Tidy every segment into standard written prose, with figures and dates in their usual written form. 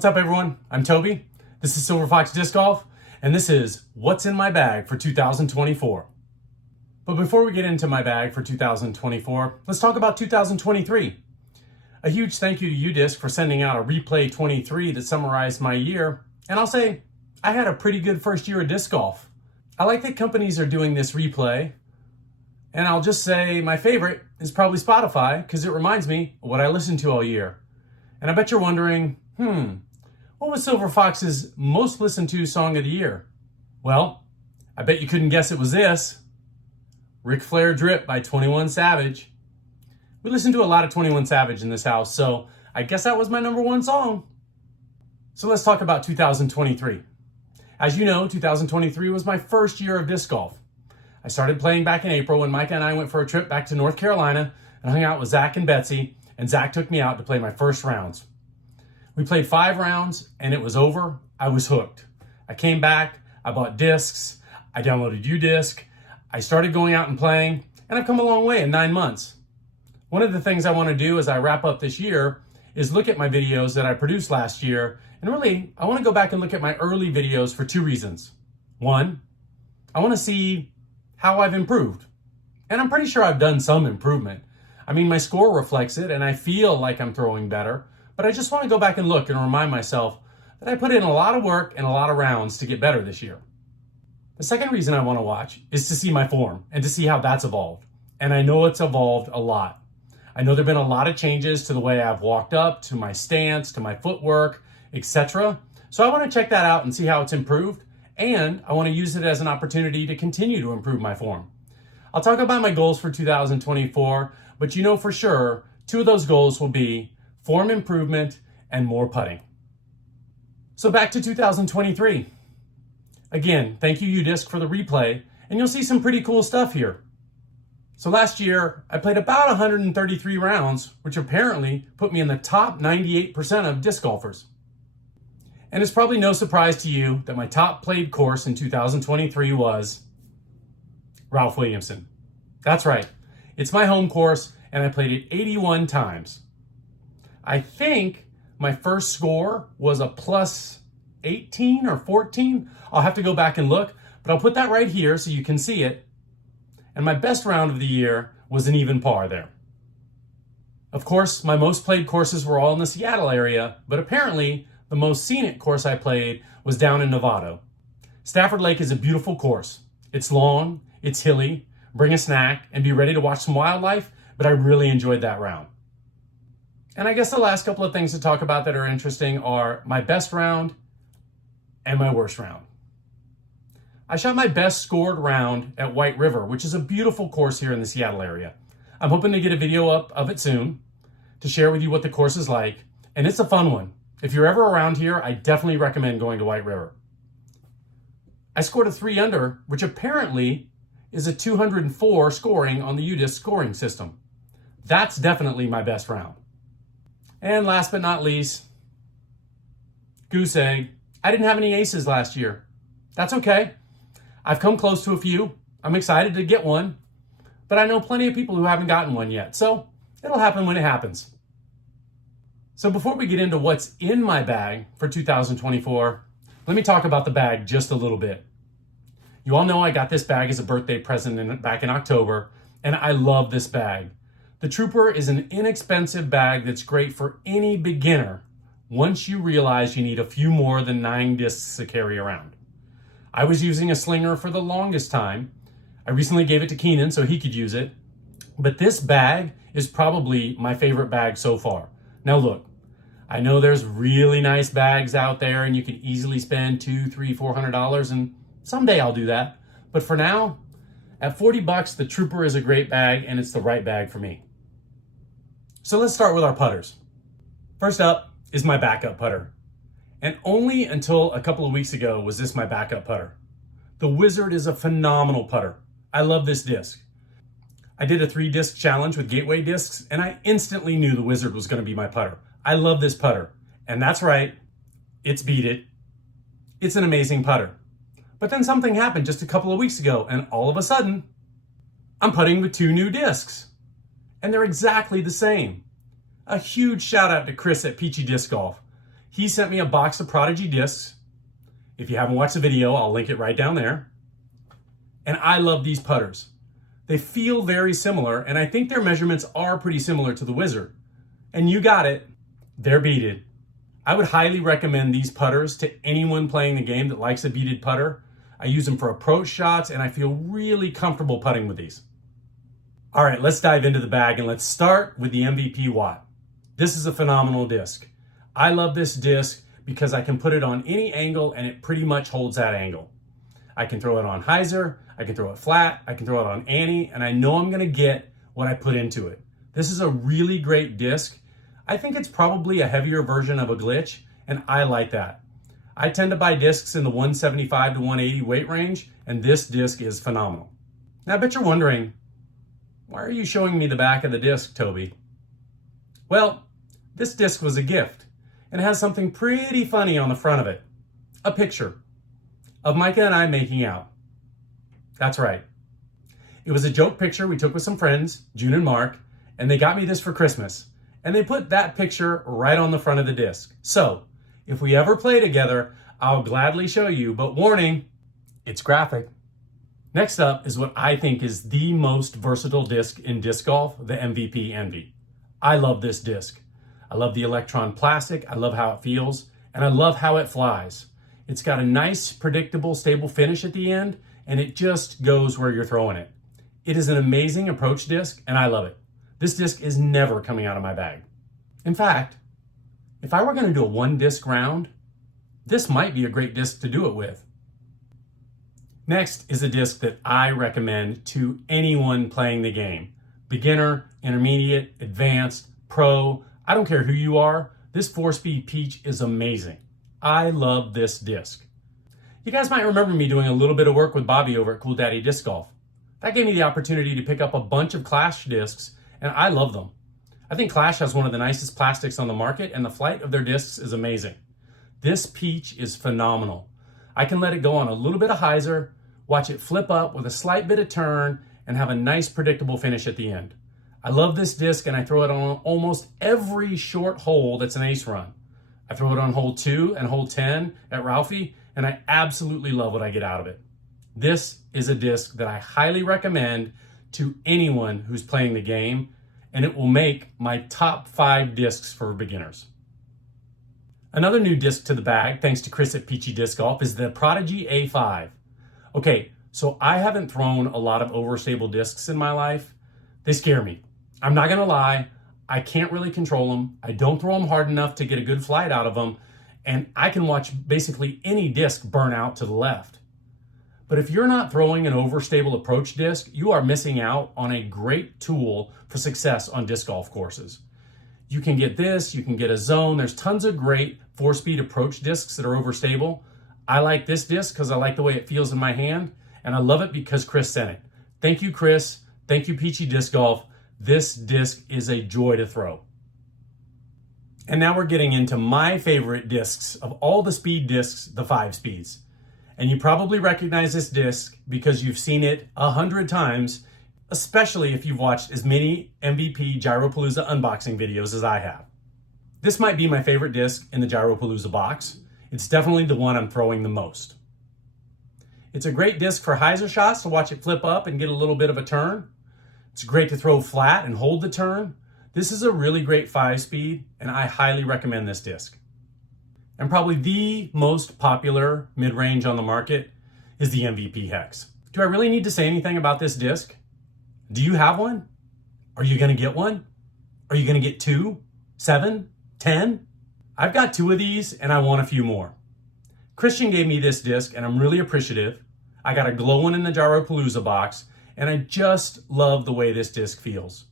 What's up everyone? I'm Toby. This is Silver Fox Disc Golf, and this is What's in My Bag for 2024. But before we get into my bag for 2024, let's talk about 2023. A huge thank you to UDisc for sending out a Replay 23 that summarized my year, and I'll say I had a pretty good first year of disc golf. I like that companies are doing this replay, and I'll just say my favorite is probably Spotify because it reminds me of what I listened to all year. And I bet you're wondering, what was Silver Fox's most listened to song of the year? Well, I bet you couldn't guess it was this. Ric Flair Drip by 21 Savage. We listened to a lot of 21 Savage in this house, so I guess that was my number one song. So let's talk about 2023. As you know, 2023 was my first year of disc golf. I started playing back in April when Micah and I went for a trip back to North Carolina and hung out with Zach and Betsy, and Zach took me out to play my first rounds. We played 5 rounds and it was over. I was hooked. I came back, I bought discs, I downloaded UDisc, I started going out and playing, and I've come a long way in 9 months. One of the things I want to do as I wrap up this year is look at my videos that I produced last year, and really, I want to go back and look at my early videos for 2 reasons. One, I want to see how I've improved. And I'm pretty sure I've done some improvement. I mean, my score reflects it, and I feel like I'm throwing better, but I just want to go back and look and remind myself that I put in a lot of work and a lot of rounds to get better this year. The second reason I want to watch is to see my form and to see how that's evolved. And I know it's evolved a lot. I know there have been a lot of changes to the way I've walked up, to my stance, to my footwork, etc. So I want to check that out and see how it's improved, and I want to use it as an opportunity to continue to improve my form. I'll talk about my goals for 2024, but you know for sure, 2 of those goals will be form improvement and more putting. So back to 2023. Again, thank you UDisc for the replay, and you'll see some pretty cool stuff here. So last year, I played about 133 rounds, which apparently put me in the top 98% of disc golfers. And it's probably no surprise to you that my top played course in 2023 was Ralph Williamson. That's right, it's my home course, and I played it 81 times. I think my first score was a plus 18 or 14. I'll have to go back and look, but I'll put that right here so you can see it. And my best round of the year was an even par there. Of course, my most played courses were all in the Seattle area, but apparently the most scenic course I played was down in Novato. Stafford Lake is a beautiful course. It's long, it's hilly, bring a snack, and be ready to watch some wildlife, but I really enjoyed that round. And I guess the last couple of things to talk about that are interesting are my best round and my worst round. I shot my best scored round at White River, which is a beautiful course here in the Seattle area. I'm hoping to get a video up of it soon to share with you what the course is like, and it's a fun one. If you're ever around here, I definitely recommend going to White River. I scored a 3 under, which apparently is a 204 scoring on the UDisc scoring system. That's definitely my best round. And last but not least, goose egg. I didn't have any aces last year. That's okay. I've come close to a few. I'm excited to get one, but I know plenty of people who haven't gotten one yet, so it'll happen when it happens. So before we get into what's in my bag for 2024, let me talk about the bag just a little bit. You all know I got this bag as a birthday present back in October, and I love this bag. The Trooper is an inexpensive bag that's great for any beginner once you realize you need a few more than 9 discs to carry around. I was using a slinger for the longest time. I recently gave it to Keenan so he could use it, but this bag is probably my favorite bag so far. Now look, I know there's really nice bags out there and you can easily spend $200, $300, $400, and someday I'll do that. But for now, at $40, the Trooper is a great bag and it's the right bag for me. So let's start with our putters. First up is my backup putter. And only until a couple of weeks ago was this my backup putter. The Wizard is a phenomenal putter. I love this disc. I did a 3-disc challenge with Gateway Discs, and I instantly knew the Wizard was going to be my putter. I love this putter. And that's right, it's Beat It. It's an amazing putter. But then something happened just a couple of weeks ago, and all of a sudden, I'm putting with 2 new discs. And they're exactly the same. A huge shout out to Chris at Peachy Disc Golf. He sent me a box of Prodigy discs. If you haven't watched the video, I'll link it right down there. And I love these putters. They feel very similar, and I think their measurements are pretty similar to the Wizard. And you got it, they're beaded. I would highly recommend these putters to anyone playing the game that likes a beaded putter. I use them for approach shots, and I feel really comfortable putting with these. All right, let's dive into the bag, and let's start with the MVP Watt. This is a phenomenal disc. I love this disc because I can put it on any angle, and it pretty much holds that angle. I can throw it on hyzer, I can throw it flat, I can throw it on ante, and I know I'm gonna get what I put into it. This is a really great disc. I think it's probably a heavier version of a glitch, and I like that. I tend to buy discs in the 175 to 180 weight range, and this disc is phenomenal. Now I bet you're wondering, why are you showing me the back of the disc, Toby? Well, this disc was a gift, and it has something pretty funny on the front of it. A picture of Micah and I making out. That's right. It was a joke picture we took with some friends, June and Mark, and they got me this for Christmas. And they put that picture right on the front of the disc. So, if we ever play together, I'll gladly show you, but warning, it's graphic. Next up is what I think is the most versatile disc in disc golf, the MVP Envy. I love this disc. I love the Electron plastic, I love how it feels, and I love how it flies. It's got a nice, predictable, stable finish at the end, and it just goes where you're throwing it. It is an amazing approach disc, and I love it. This disc is never coming out of my bag. In fact, if I were going to do a one disc round, this might be a great disc to do it with. Next is a disc that I recommend to anyone playing the game. Beginner, intermediate, advanced, pro, I don't care who you are, this 4-speed Peach is amazing. I love this disc. You guys might remember me doing a little bit of work with Bobby over at Cool Daddy Disc Golf. That gave me the opportunity to pick up a bunch of Clash discs, and I love them. I think Clash has one of the nicest plastics on the market, and the flight of their discs is amazing. This Peach is phenomenal. I can let it go on a little bit of hyzer, watch it flip up with a slight bit of turn, and have a nice predictable finish at the end. I love this disc, and I throw it on almost every short hole that's an ace run. I throw it on hole 2 and hole 10 at Ralphie, and I absolutely love what I get out of it. This is a disc that I highly recommend to anyone who's playing the game, and it will make my top 5 discs for beginners. Another new disc to the bag, thanks to Chris at Peachy Disc Golf, is the Prodigy A5. Okay, so I haven't thrown a lot of overstable discs in my life. They scare me. I'm not gonna lie, I can't really control them. I don't throw them hard enough to get a good flight out of them, and I can watch basically any disc burn out to the left. But if you're not throwing an overstable approach disc, you are missing out on a great tool for success on disc golf courses. You can get this, you can get a zone. There's tons of great 4-speed approach discs that are overstable. I like this disc because I like the way it feels in my hand, and I love it because Chris sent it. Thank you, Chris. Thank you, Peachy Disc Golf. This disc is a joy to throw. And now we're getting into my favorite discs of all the speed discs, the 5 speeds. And you probably recognize this disc because you've seen it 100 times, especially if you've watched as many MVP Gyropalooza unboxing videos as I have. This might be my favorite disc in the Gyropalooza box. It's definitely the one I'm throwing the most. It's a great disc for hyzer shots to watch it flip up and get a little bit of a turn. It's great to throw flat and hold the turn. This is a really great 5-speed, and I highly recommend this disc. And probably the most popular mid-range on the market is the MVP Hex. Do I really need to say anything about this disc? Do you have one? Are you gonna get one? Are you gonna get 2, 7, 10? I've got 2 of these and I want a few more. Christian gave me this disc and I'm really appreciative. I got a glow one in the Gyropalooza box, and I just love the way this disc feels.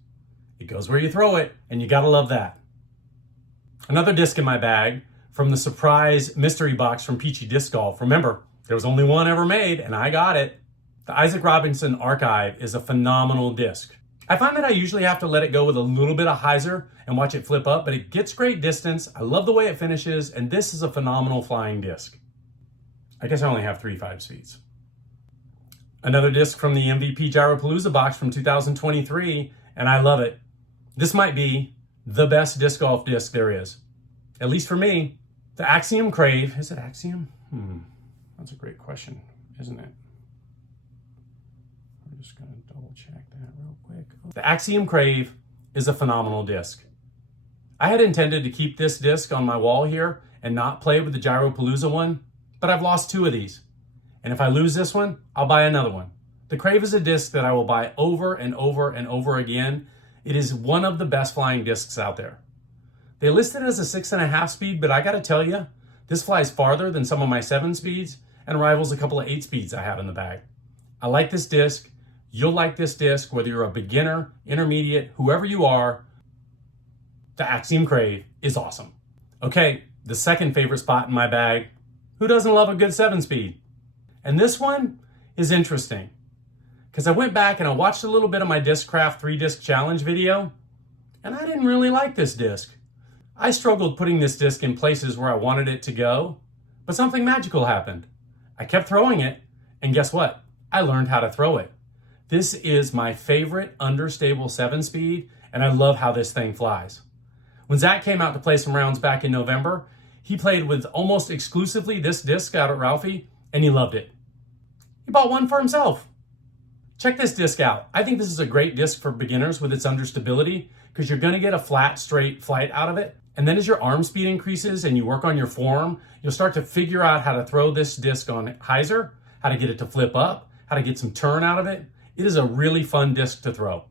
It goes where you throw it, and you gotta love that. Another disc in my bag from the surprise mystery box from Peachy Disc Golf. Remember, there was only one ever made, and I got it. The Isaac Robinson Archive is a phenomenal disc. I find that I usually have to let it go with a little bit of hyzer and watch it flip up, but it gets great distance. I love the way it finishes, and this is a phenomenal flying disc. I guess I only have 3 5-speeds. Another disc from the MVP Gyropalooza box from 2023, and I love it. This might be the best disc golf disc there is, at least for me. The Axium Crave, is it Axiom? That's a great question, isn't it? I'm just gonna double check that real quick. The Axiom Crave is a phenomenal disc. I had intended to keep this disc on my wall here and not play with the Gyropalooza one, but I've lost 2 of these. And if I lose this one, I'll buy another one. The Crave is a disc that I will buy over and over and over again. It is one of the best flying discs out there. They list it as a 6.5 speed, but I gotta tell you, this flies farther than some of my 7 speeds and rivals a couple of 8 speeds I have in the bag. I like this disc. You'll like this disc, whether you're a beginner, intermediate, whoever you are. The Axiom Crave is awesome. Okay, the second favorite spot in my bag. Who doesn't love a good 7 speed? And this one is interesting because I went back and I watched a little bit of my Discraft 3-disc challenge video, and I didn't really like this disc. I struggled putting this disc in places where I wanted it to go, but something magical happened. I kept throwing it, and guess what? I learned how to throw it. This is my favorite understable 7-speed, and I love how this thing flies. When Zach came out to play some rounds back in November, he played with almost exclusively this disc out at Ralphie, and he loved it. He bought one for himself. Check this disc out. I think this is a great disc for beginners with its understability because you're gonna get a flat, straight flight out of it. And then as your arm speed increases and you work on your form, you'll start to figure out how to throw this disc on hyzer, how to get it to flip up, how to get some turn out of it. It is a really fun disc to throw.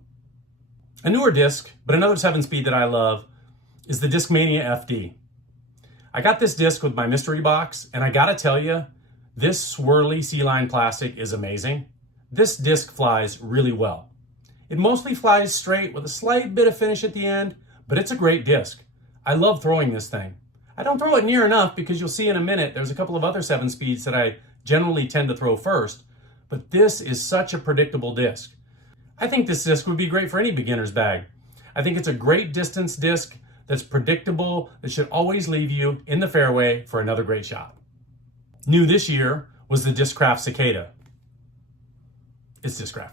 A newer disc, but another 7-speed that I love, is the Disc Mania FD. I got this disc with my mystery box, and I gotta tell you, this swirly C-line plastic is amazing. This disc flies really well. It mostly flies straight with a slight bit of finish at the end, but it's a great disc. I love throwing this thing. I don't throw it near enough because you'll see in a minute there's a couple of other 7-speeds that I generally tend to throw first, but this is such a predictable disc. I think this disc would be great for any beginner's bag. I think it's a great distance disc that's predictable, that should always leave you in the fairway for another great shot. New this year was the Discraft Cicada. It's Discraft.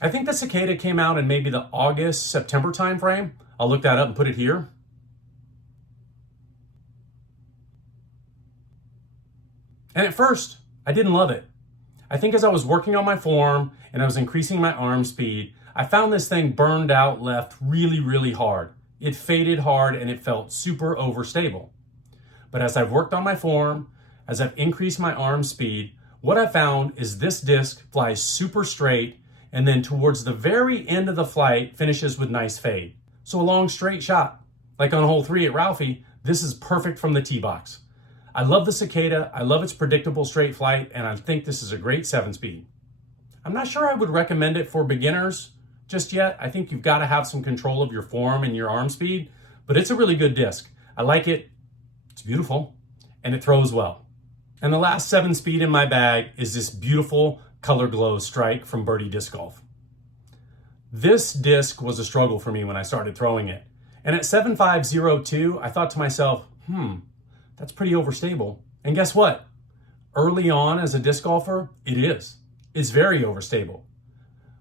I think the Cicada came out in maybe the August, September timeframe. I'll look that up and put it here. And at first, I didn't love it. I think as I was working on my form and I was increasing my arm speed, I found this thing burned out left really, really hard. It faded hard and it felt super overstable. But as I've worked on my form, as I've increased my arm speed, what I found is this disc flies super straight and then towards the very end of the flight finishes with nice fade. So a long straight shot. Like on hole 3 at Ralphie, this is perfect from the tee box. I love the Cicada, I love its predictable straight flight, and I think this is a great 7-speed. I'm not sure I would recommend it for beginners just yet. I think you've got to have some control of your form and your arm speed, but it's a really good disc. I like it, it's beautiful, and it throws well. And the last 7-speed in my bag is this beautiful Color Glow Strike from Birdie Disc Golf. This disc was a struggle for me when I started throwing it. And at 7502, I thought to myself, that's pretty overstable. And guess what? Early on as a disc golfer, it is. It's very overstable.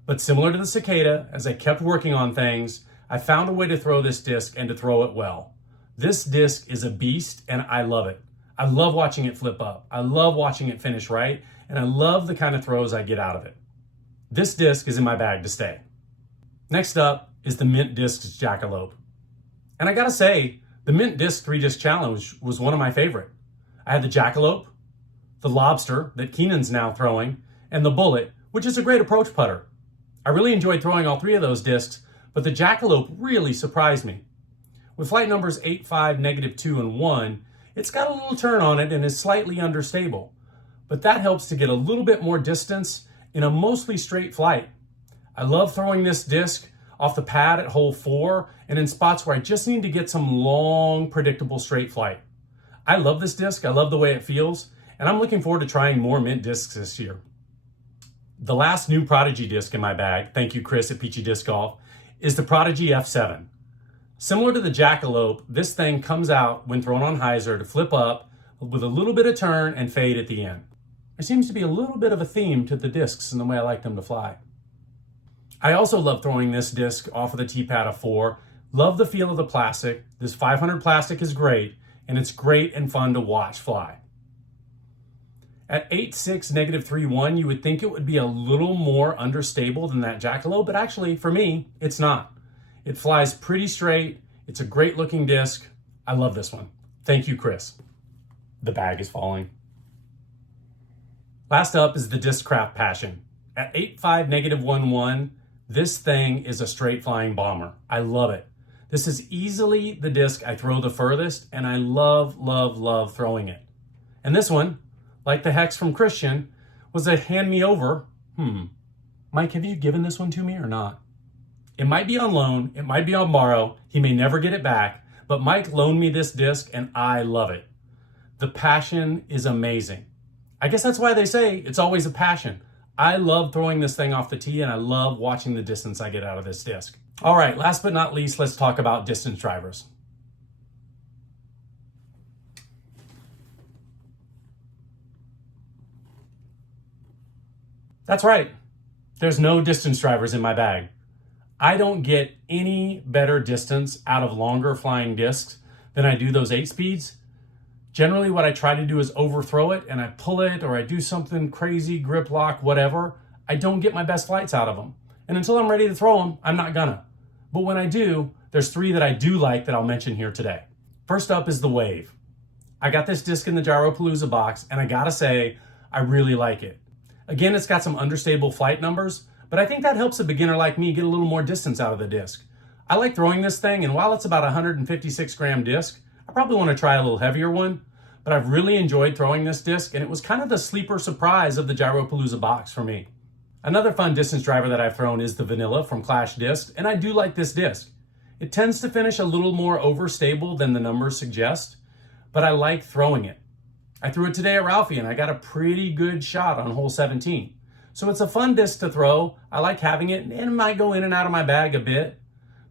But similar to the Cicada, as I kept working on things, I found a way to throw this disc and to throw it well. This disc is a beast and I love it. I love watching it flip up. I love watching it finish right. And I love the kind of throws I get out of it. This disc is in my bag to stay. Next up is the Mint Discs Jackalope. And I gotta say, the Mint Disc 3-disc challenge was one of my favorite. I had the Jackalope, the Lobster that Keenan's now throwing, and the Bullet, which is a great approach putter. I really enjoyed throwing all 3 of those discs, but the Jackalope really surprised me. With flight numbers 8, 5, -2, and 1, it's got a little turn on it and is slightly understable, but that helps to get a little bit more distance in a mostly straight flight. I love throwing this disc off the pad at hole 4 and in spots where I just need to get some long, predictable straight flight. I love this disc, I love the way it feels, and I'm looking forward to trying more Mint discs this year. The last new Prodigy disc in my bag, thank you Chris at Peachy Disc Golf, is the Prodigy F7. Similar to the Jackalope, this thing comes out when thrown on hyzer to flip up with a little bit of turn and fade at the end. There seems to be a little bit of a theme to the discs in the way I like them to fly. I also love throwing this disc off of the tee pad of 4. Love the feel of the plastic. This 500 plastic is great. and it's great and fun to watch fly. At 8.6 -3.1, you would think it would be a little more understable than that Jackalope, but actually for me, it's not. It flies pretty straight. It's a great looking disc. I love this one. Thank you, Chris. The bag is falling. Last up is the Discraft Passion. At 8.5 -1.1, this thing is a straight flying bomber. I love it. This is easily the disc I throw the furthest, and I love, love, love throwing it. And this one, like the Hex from Christian, was a hand me over. Mike, have you given this one to me or not? It might be on loan, it might be on borrow, he may never get it back, but Mike loaned me this disc and I love it. The Passion is amazing. I guess that's why they say it's always a passion. I love throwing this thing off the tee and I love watching the distance I get out of this disc. All right, last but not least, let's talk about distance drivers. That's right, there's no distance drivers in my bag. I don't get any better distance out of longer flying discs than I do those 8 speeds. Generally what I try to do is overthrow it and I pull it or I do something crazy, grip lock, whatever. I don't get my best flights out of them. And until I'm ready to throw them, I'm not gonna. But when I do, there's 3 that I do like that I'll mention here today. First up is the Wave. I got this disc in the Gyropalooza box and I gotta say, I really like it. Again, it's got some understable flight numbers, but I think that helps a beginner like me get a little more distance out of the disc. I like throwing this thing, and while it's about a 156 gram disc, I probably want to try a little heavier one, but I've really enjoyed throwing this disc, and it was kind of the sleeper surprise of the Gyropalooza box for me. Another fun distance driver that I've thrown is the Vanilla from Clash Disc, and I do like this disc. It tends to finish a little more overstable than the numbers suggest, but I like throwing it. I threw it today at Ralphie and I got a pretty good shot on hole 17. So it's a fun disc to throw. I like having it and it might go in and out of my bag a bit.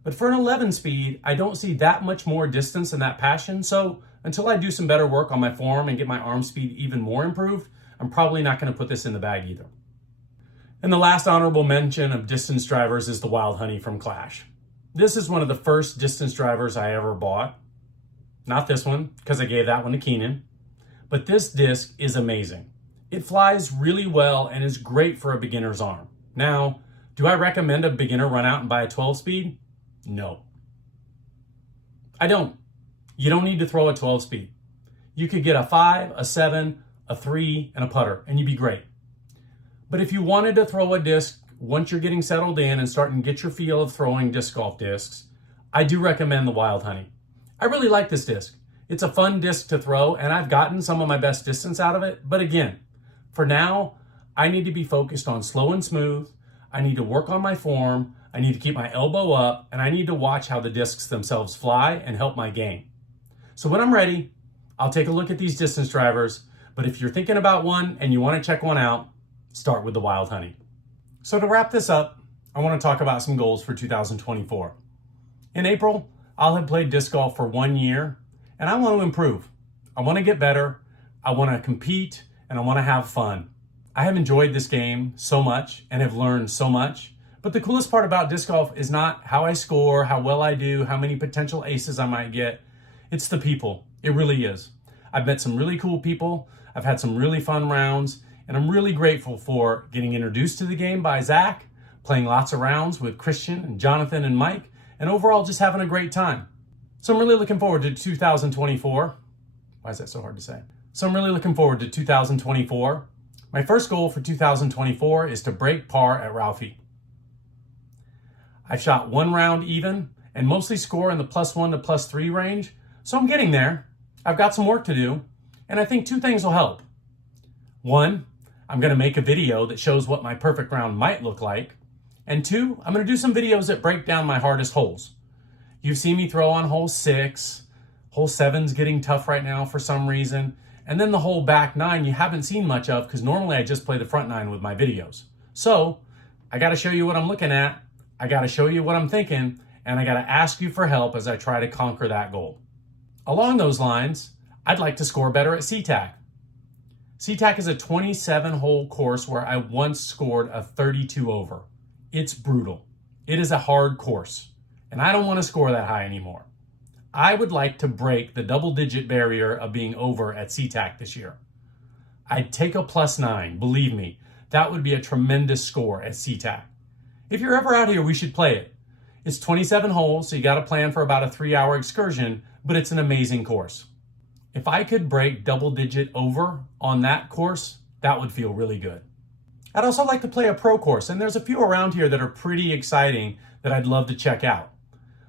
But for an 11 speed, I don't see that much more distance in that Passion. So until I do some better work on my form and get my arm speed even more improved, I'm probably not going to put this in the bag either. And the last honorable mention of distance drivers is the Wild Honey from Clash. This is one of the first distance drivers I ever bought. Not this one, because I gave that one to Keenan. But this disc is amazing. It flies really well and is great for a beginner's arm. Now, do I recommend a beginner run out and buy a 12 speed? No. I don't. You don't need to throw a 12 speed. You could get a 5, a 7, a 3, and a putter, and you'd be great. But if you wanted to throw a disc once you're getting settled in and starting to get your feel of throwing disc golf discs, I do recommend the Wild Honey. I really like this disc. It's a fun disc to throw, and I've gotten some of my best distance out of it. But again, for now, I need to be focused on slow and smooth. I need to work on my form. I need to keep my elbow up, and I need to watch how the discs themselves fly and help my game. So when I'm ready, I'll take a look at these distance drivers. But if you're thinking about one and you want to check one out, start with the Wild Honey. So to wrap this up, I want to talk about some goals for 2024. In April, I'll have played disc golf for 1 year. And I want to improve. I want to get better. I want to compete and I want to have fun. I have enjoyed this game so much and have learned so much. But the coolest part about disc golf is not how I score, how well I do, how many potential aces I might get. It's the people. It really is. I've met some really cool people. I've had some really fun rounds. And I'm really grateful for getting introduced to the game by Zach, playing lots of rounds with Christian and Jonathan and Mike, and overall just having a great time. So I'm really looking forward to 2024. Why is that so hard to say? So I'm really looking forward to 2024. My first goal for 2024 is to break par at Ralphie. I've shot 1 round even and mostly score in the +1 to +3 range. So I'm getting there. I've got some work to do. And I think 2 things will help. 1, I'm going to make a video that shows what my perfect round might look like. And 2, I'm going to do some videos that break down my hardest holes. You've seen me throw on hole 6. Hole 7's getting tough right now for some reason. And then the whole back 9 you haven't seen much of because normally I just play the front 9 with my videos. So I got to show you what I'm looking at. I got to show you what I'm thinking. And I got to ask you for help as I try to conquer that goal. Along those lines, I'd like to score better at SeaTac. SeaTac is a 27-hole course where I once scored a 32 over. It's brutal. It is a hard course. And I don't want to score that high anymore. I would like to break the double-digit barrier of being over at CTAC this year. I'd take a +9, believe me. That would be a tremendous score at CTAC. If you're ever out here, we should play it. It's 27 holes, so you got to plan for about a 3-hour excursion, but it's an amazing course. If I could break double-digit over on that course, that would feel really good. I'd also like to play a pro course, and there's a few around here that are pretty exciting that I'd love to check out.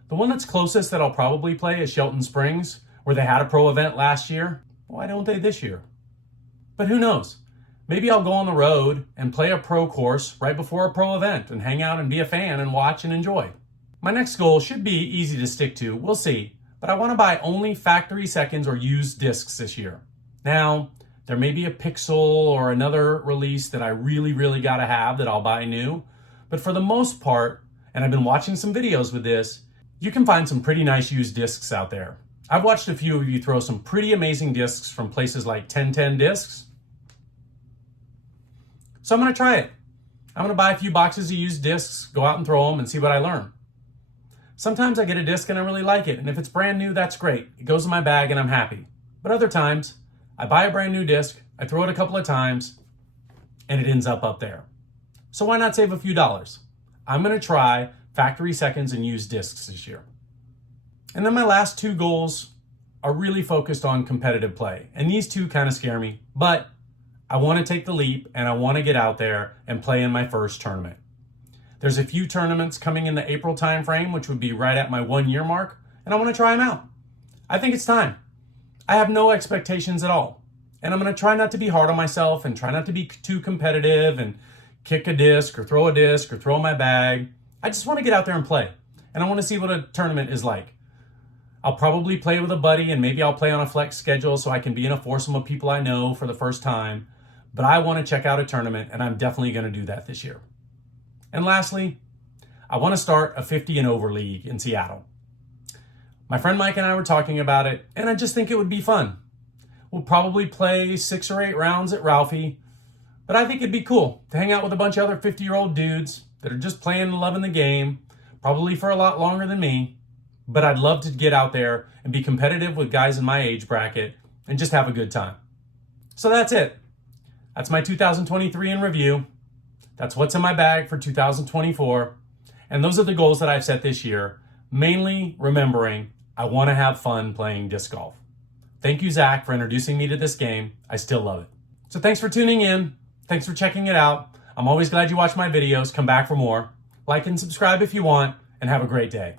The one that's closest that I'll probably play is Shelton Springs, where they had a pro event last year. Why don't they this year? But who knows? Maybe I'll go on the road and play a pro course right before a pro event and hang out and be a fan and watch and enjoy. My next goal should be easy to stick to, we'll see, but I want to buy only factory seconds or used discs this year. Now, there may be a Pixel or another release that I really got to have that I'll buy new, but for the most part, and I've been watching some videos with this, you can find some pretty nice used discs out there. I've watched a few of you throw some pretty amazing discs from places like 1010 Discs. So I'm going to try it. I'm going to buy a few boxes of used discs, go out and throw them and see what I learn. Sometimes I get a disc and I really like it, and if it's brand new, that's great. It goes in my bag and I'm happy. But other times, I buy a brand new disc, I throw it a couple of times, and it ends up there. So why not save a few dollars? I'm going to try factory seconds and used discs this year. And then my last two goals are really focused on competitive play. And these two kind of scare me, but I want to take the leap and I want to get out there and play in my first tournament. There's a few tournaments coming in the April timeframe, which would be right at my 1-year mark, and I want to try them out. I think it's time. I have no expectations at all. And I'm going to try not to be hard on myself and try not to be too competitive and kick a disc or throw in my bag. I just want to get out there and play. And I want to see what a tournament is like. I'll probably play with a buddy and maybe I'll play on a flex schedule so I can be in a foursome of people I know for the first time. But I want to check out a tournament and I'm definitely going to do that this year. And lastly, I want to start a 50 and over league in Seattle. My friend Mike and I were talking about it, and I just think it would be fun. We'll probably play 6 or 8 rounds at Ralphie, but I think it'd be cool to hang out with a bunch of other 50-year-old dudes that are just playing and loving the game, probably for a lot longer than me, but I'd love to get out there and be competitive with guys in my age bracket and just have a good time. So that's it. That's my 2023 in review. That's what's in my bag for 2024. And those are the goals that I've set this year, mainly remembering I want to have fun playing disc golf. Thank you, Zach, for introducing me to this game. I still love it. So thanks for tuning in. Thanks for checking it out. I'm always glad you watch my videos. Come back for more. Like and subscribe if you want, and have a great day.